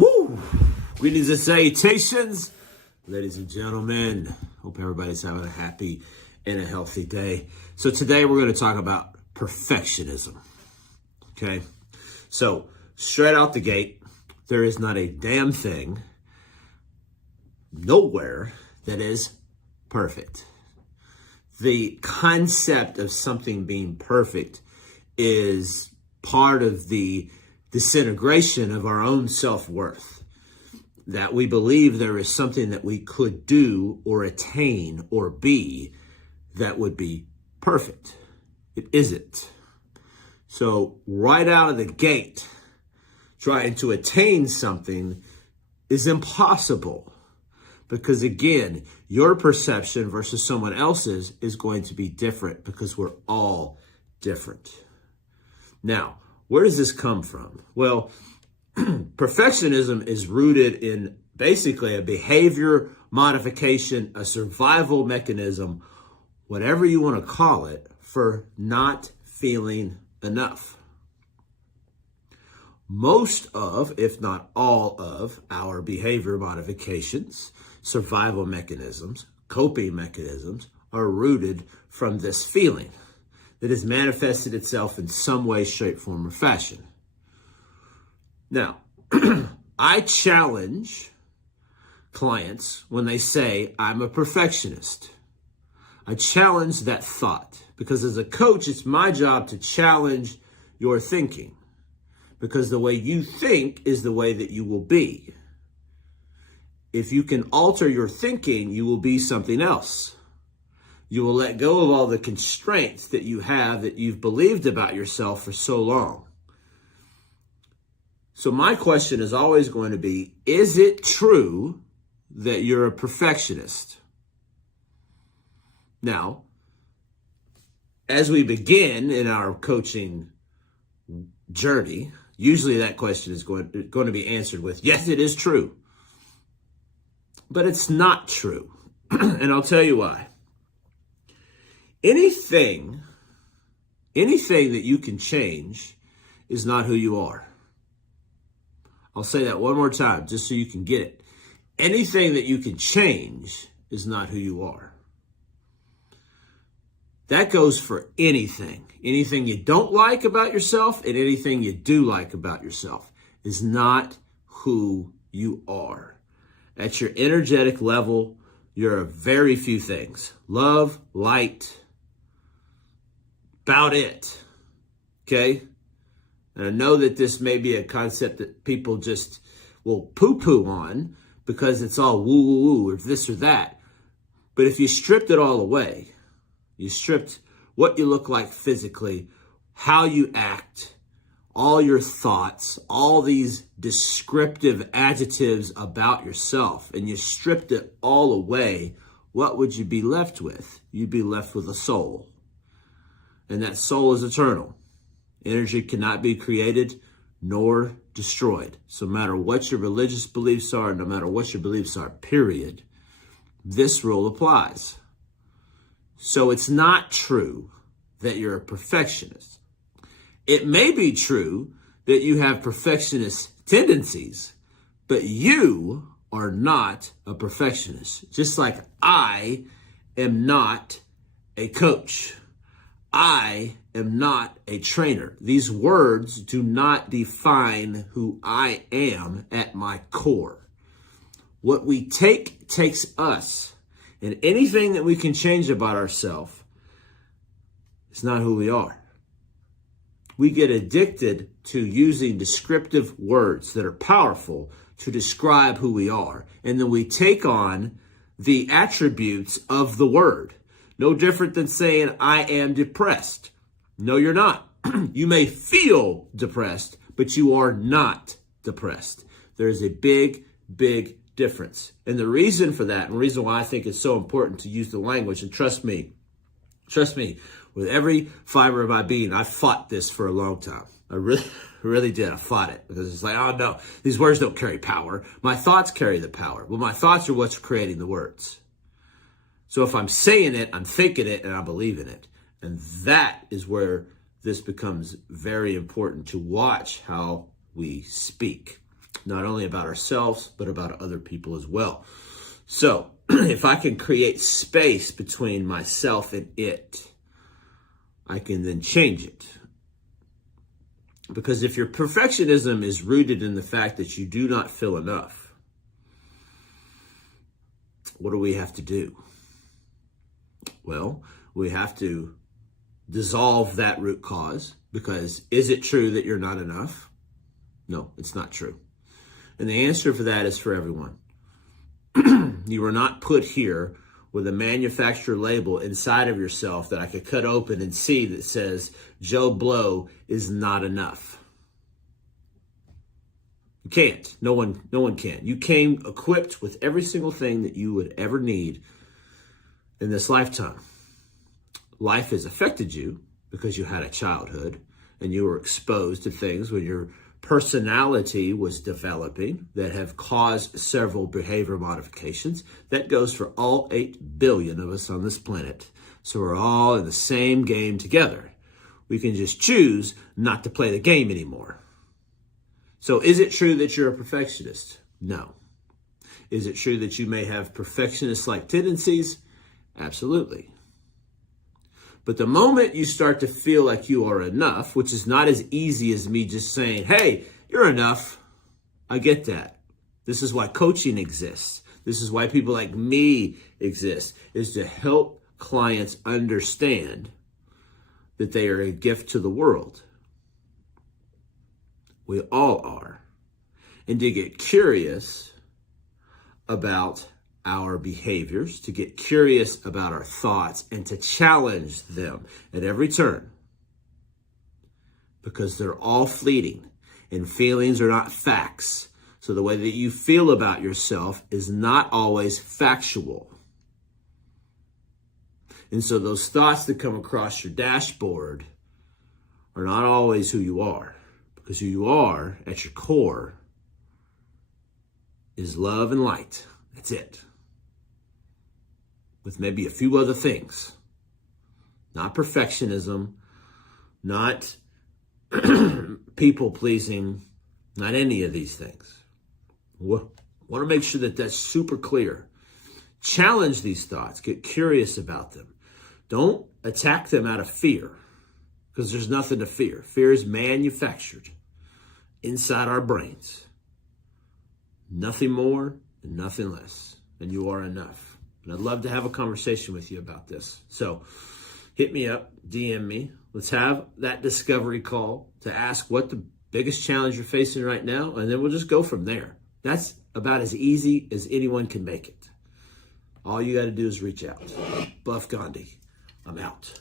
Woo! Greetings and salutations, ladies and gentlemen. Hope everybody's having a happy and a healthy day. So today we're going to talk about perfectionism. Okay? So straight out the gate, there is not a damn thing nowhere that is perfect. The concept of something being perfect is part of the disintegration of our own self-worth, that we believe there is something that we could do or attain or be that would be perfect. It isn't. So right out of the gate, trying to attain something is impossible, because again, your perception versus someone else's is going to be different, because we're all different. Now, where does this come from? Well, perfectionism is rooted in basically a behavior modification, a survival mechanism, whatever you want to call it, for not feeling enough. Most of, if not all of, our behavior modifications, survival mechanisms, coping mechanisms, are rooted from this feeling that has manifested itself in some way, shape, form, or fashion. Now, I challenge clients when they say, I'm a perfectionist. I challenge that thought, because as a coach, it's my job to challenge your thinking, because the way you think is the way that you will be. If you can alter your thinking, you will be something else. You will let go of all the constraints that you have, that you've believed about yourself for so long. So my question is always going to be, is it true that you're a perfectionist? Now, as we begin in our coaching journey, usually that question is going to be answered with, yes, it is true. But it's not true. And I'll tell you why. Anything that you can change is not who you are. I'll say that one more time, just so you can get it. Anything that you can change is not who you are. That goes for anything. Anything you don't like about yourself and anything you do like about yourself is not who you are. At your energetic level, you're a very few things. Love, light, about it. Okay? And I know that this may be a concept that people just will poo-poo on because it's all woo-woo-woo or this or that. But if you stripped it all away, you stripped what you look like physically, how you act, all your thoughts, all these descriptive adjectives about yourself, and you stripped it all away, what would you be left with? You'd be left with a soul. And that soul is eternal. Energy cannot be created nor destroyed. So no matter what your religious beliefs are, no matter what your beliefs are, period, this rule applies. So it's not true that you're a perfectionist. It may be true that you have perfectionist tendencies, but you are not a perfectionist. Just like I am not a coach. I am not a trainer. These words do not define who I am at my core. What we take takes us, and anything that we can change about ourselves is not who we are. We get addicted to using descriptive words that are powerful to describe who we are, and then we take on the attributes of the word. No different than saying, I am depressed. No, you're not. You may feel depressed, but you are not depressed. There's a big, big difference. And the reason for that, and the reason why I think it's so important to use the language, and trust me, with every fiber of my being, I fought this for a long time. I really did. I fought it because it's like, oh no, these words don't carry power. My thoughts carry the power. Well, my thoughts are what's creating the words. So if I'm saying it, I'm thinking it, and I believe in it. And that is where this becomes very important, to watch how we speak. not only about ourselves, but about other people as well. So if I can create space between myself and it, I can then change it. Because if your perfectionism is rooted in the fact that you do not feel enough, what do we have to do? Well, we have to dissolve that root cause, because is it true that you're not enough? No, it's not true. And the answer for that is for everyone. You were not put here with a manufacturer label inside of yourself that I could cut open and see that says Joe Blow is not enough. You can't. No one can. You came equipped with every single thing that you would ever need in this lifetime. Life has affected you because you had a childhood and you were exposed to things when your personality was developing that have caused several behavior modifications. That goes for all 8 billion of us on this planet. So we're all in the same game together. We can just choose not to play the game anymore. So is it true that you're a perfectionist? No. Is it true that you may have perfectionist-like tendencies? Absolutely. But the moment you start to feel like you are enough, which is not as easy as me just saying, hey, you're enough. I get that. This is why coaching exists. This is why people like me exist, is to help clients understand that they are a gift to the world. We all are. And to get curious about our behaviors, to get curious about our thoughts, and to challenge them at every turn. Because they're all fleeting, and feelings are not facts. So the way that you feel about yourself is not always factual. And so those thoughts that come across your dashboard are not always who you are. Because who you are at your core is love and light. That's it. With maybe a few other things. Not perfectionism, not people pleasing, not any of these things. Want to make sure that that's super clear. Challenge these thoughts. Get curious about them. Don't attack them out of fear, because there's nothing to fear. Fear is manufactured inside our brains. Nothing more and nothing less. And you are enough. And I'd love to have a conversation with you about this. So hit me up, DM me. Let's have that discovery call to ask what the biggest challenge you're facing right now, and then we'll just go from there. That's about as easy as anyone can make it. All you got to do is reach out. Buff Gandhi. I'm out.